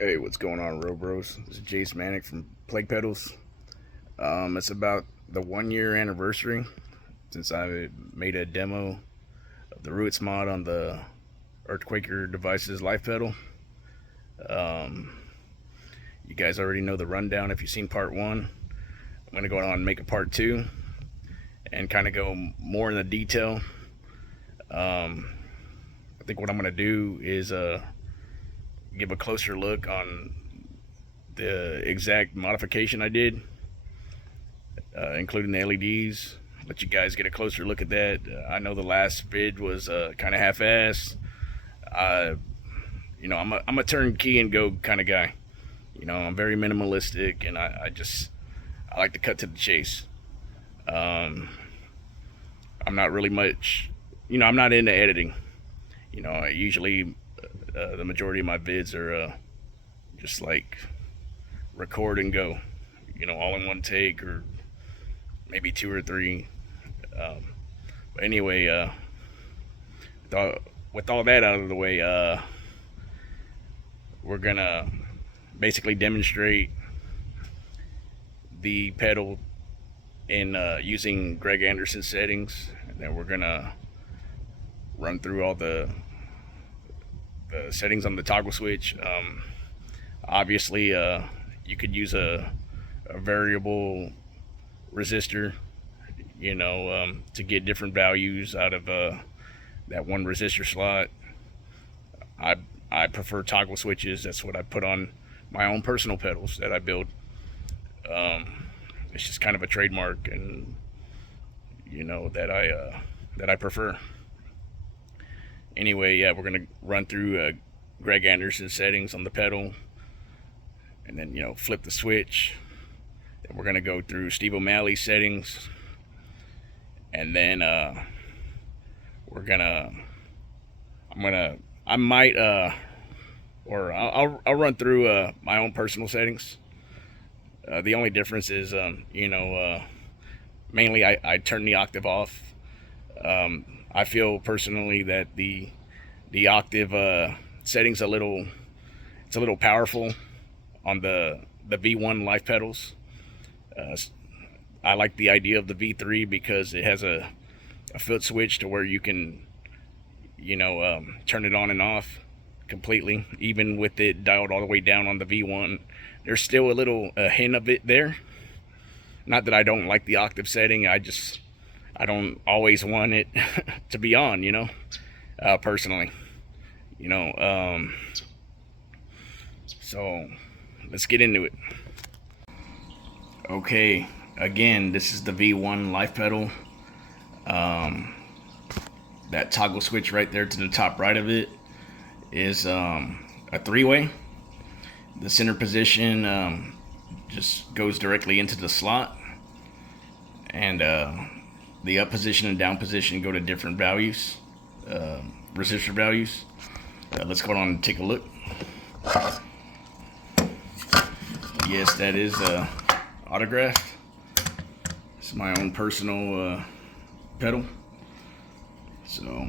Hey, what's going on, Road Bros? This is Jace Manic from Plague Pedals. It's about the 1 year anniversary since I made a demo of the Ruetz mod on the Earthquaker Devices life pedal. Um, you guys already know the rundown if you've seen part one. I'm going to go on and make a part two and kind of go more into detail. I think what I'm going to do is give a closer look on the exact modification I did, including the LEDs. Let you guys get a closer look at that. I know the last vid was kind of half-assed. I'm a turnkey and go kind of guy. I'm very minimalistic, and I like to cut to the chase. I'm not really much, I'm not into editing. I usually the majority of my vids are just like record and go, all in one take or maybe two or three. But anyway, with all that out of the way, we're gonna basically demonstrate the pedal in using Greg Anderson settings, and then we're gonna run through all the settings on the toggle switch. Obviously, you could use a variable resistor, to get different values out of that one resistor slot. I prefer toggle switches. That's what I put on my own personal pedals that I build. It's just kind of a trademark, and that I prefer. Anyway, yeah, we're gonna run through Greg Anderson settings on the pedal, and then flip the switch. Then we're gonna go through Steve O'Malley settings, and then we're gonna I'll run through my own personal settings. The only difference is mainly I turn the octave off. I feel personally that the octave setting's it's a little powerful on the V1 life pedals. I like the idea of the V3 because it has a foot switch to where you can turn it on and off completely, even with it dialed all the way down on the V1. There's still a little hint of it there. Not that I don't like the octave setting, I don't always want it to be on, personally. So let's get into it. Okay, again, this is the V1 life pedal. That toggle switch right there to the top right of it is a three-way. The center position just goes directly into the slot, and the up position and down position go to different values, resistor values. Let's go on and take a look. Yes, that is autographed. It's my own personal pedal. So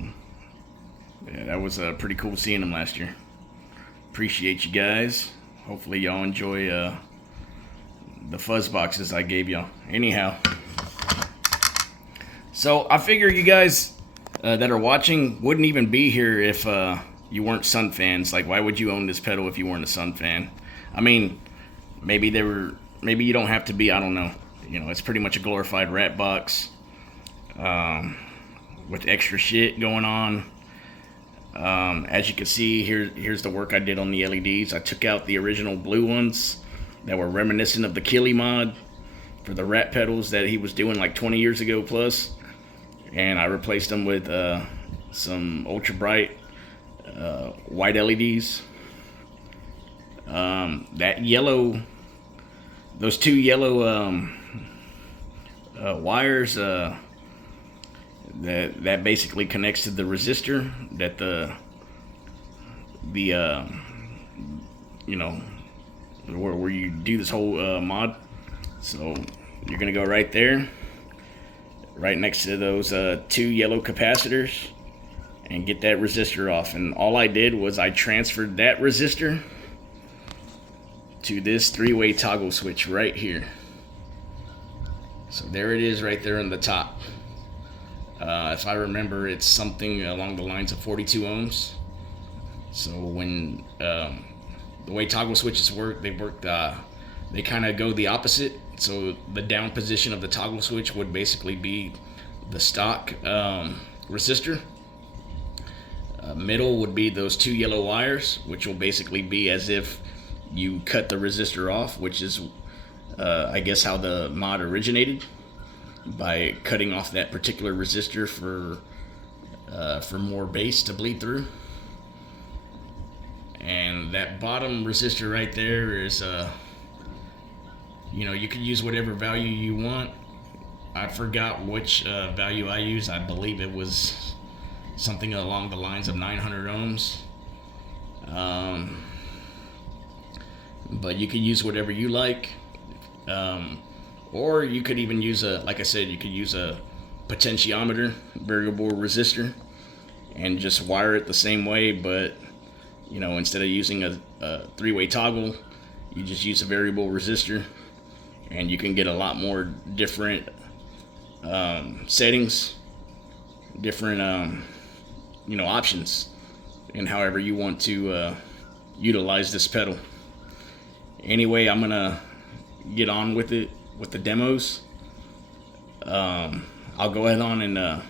yeah, that was pretty cool seeing them last year. Appreciate you guys. Hopefully y'all enjoy the fuzz boxes I gave y'all. Anyhow, so I figure you guys that are watching wouldn't even be here if you weren't Sun fans. Like, why would you own this pedal if you weren't a Sun fan? I mean, maybe you don't have to be. I don't know. It's pretty much a glorified rat box with extra shit going on. As you can see, here's the work I did on the LEDs. I took out the original blue ones that were reminiscent of the Killy mod for the rat pedals that he was doing like 20 years ago plus, and I replaced them with some ultra bright white LEDs. Those two yellow wires that basically connects to the resistor that where you do this whole mod. So you're gonna go right there, right next to those two yellow capacitors, and get that resistor off. And all I did was I transferred that resistor to this three-way toggle switch right here. So there it is right there on the top. If I remember, it's something along the lines of 42 ohms. So when the way toggle switches work, they kind of go the opposite. So the down position of the toggle switch would basically be the stock resistor. Middle would be those two yellow wires, which will basically be as if you cut the resistor off, which is I guess how the mod originated, by cutting off that particular resistor for more bass to bleed through. And that bottom resistor right there is you could use whatever value you want. I forgot which value I used. I believe it was something along the lines of 900 ohms. But you could use whatever you like. Or you could even use like I said, you could use a potentiometer, variable resistor, and just wire it the same way, but instead of using a three-way toggle, you just use a variable resistor, and you can get a lot more different settings, different options, and however you want to utilize this pedal. Anyway, I'm gonna get on with it with the demos. I'll go ahead on and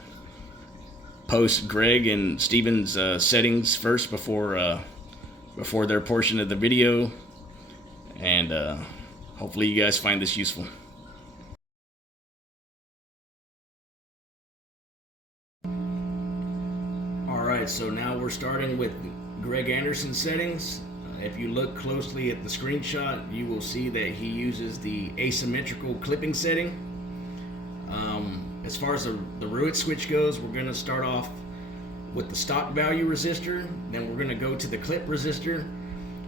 post Greg and Steven's settings first before their portion of the video, and hopefully you guys find this useful. Alright, so now we're starting with Greg Anderson's settings. If you look closely at the screenshot, you will see that he uses the asymmetrical clipping setting. As far as the Ruetz switch goes, we're going to start off with the stock value resistor, then we're going to go to the clip resistor,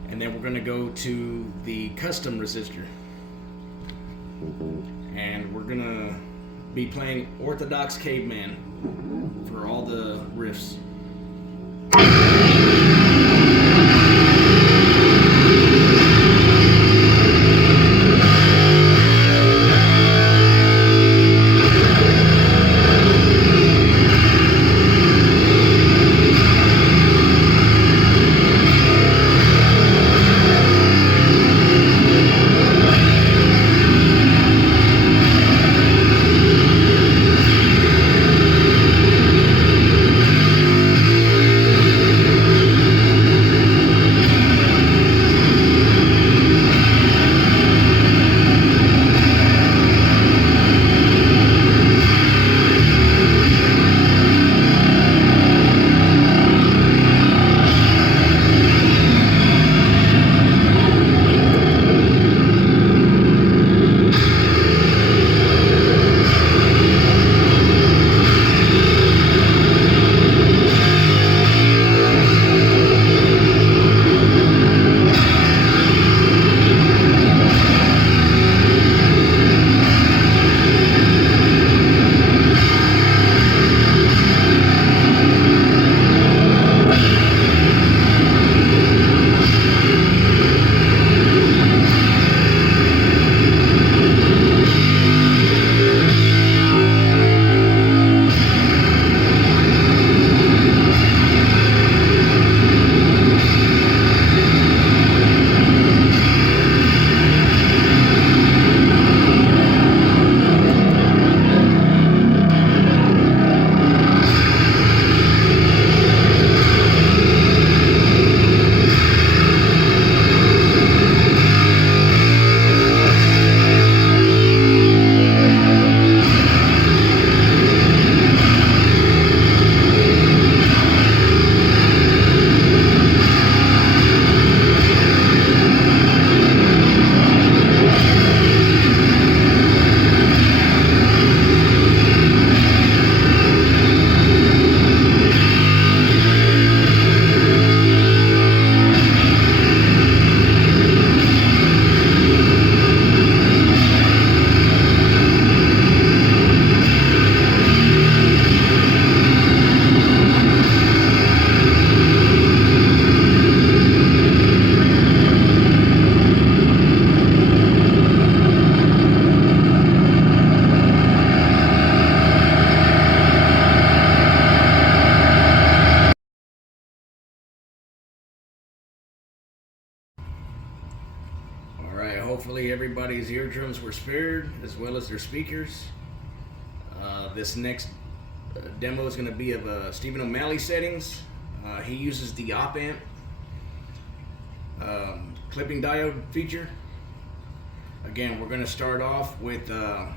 and then we're going to go to the custom resistor. And we're going to be playing Orthodox Caveman for all the riffs. Alright, hopefully everybody's eardrums were spared as well as their speakers. This next demo is going to be of Stephen O'Malley settings. He uses the op amp clipping diode feature. Again, we're going to start off with the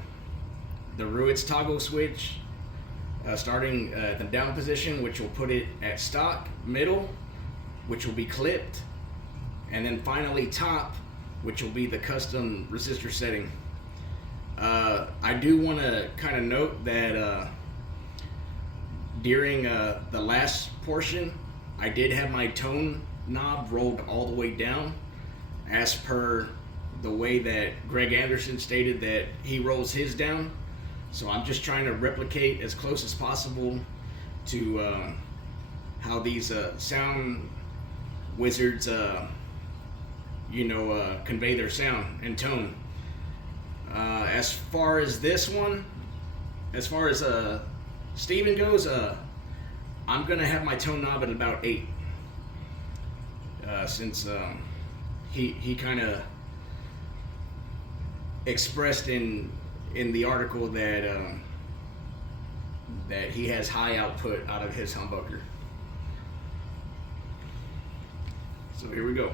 Ruetz toggle switch, starting at the down position, which will put it at stock, middle, which will be clipped, and then finally top, which will be the custom resistor setting. I do want to kind of note that during the last portion, I did have my tone knob rolled all the way down, as per the way that Greg Anderson stated that he rolls his down. So I'm just trying to replicate as close as possible to how these sound wizards convey their sound and tone. As far as this one, as far as Steven goes, I'm gonna have my tone knob at about 8, since he kind of expressed in the article that that he has high output out of his humbucker. So here we go.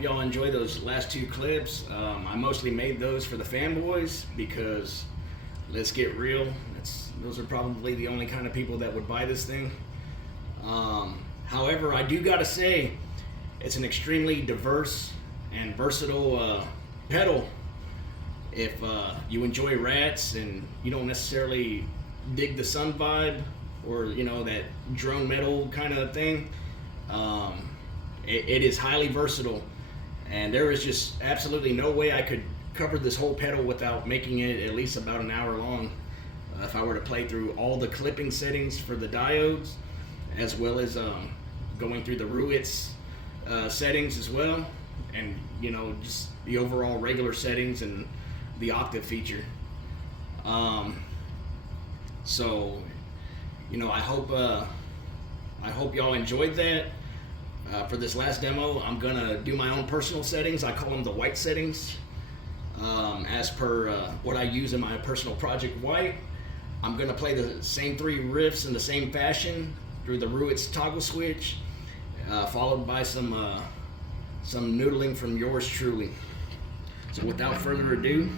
Y'all enjoy those last 2 clips. I mostly made those for the fanboys because, let's get real, those are probably the only kind of people that would buy this thing. However, I do gotta say, it's an extremely diverse and versatile pedal. If you enjoy rats and you don't necessarily dig the Sun vibe or that drone metal kind of thing, it is highly versatile. And there is just absolutely no way I could cover this whole pedal without making it at least about an hour long. If I were to play through all the clipping settings for the diodes, as well as going through the Ruetz settings as well, and just the overall regular settings and the octave feature. So I I hope y'all enjoyed that. For this last demo, I'm gonna do my own personal settings. I call them the white settings. As per what I use in my personal project white, I'm gonna play the same 3 riffs in the same fashion through the Ruetz toggle switch, followed by some noodling from yours truly. So without further ado,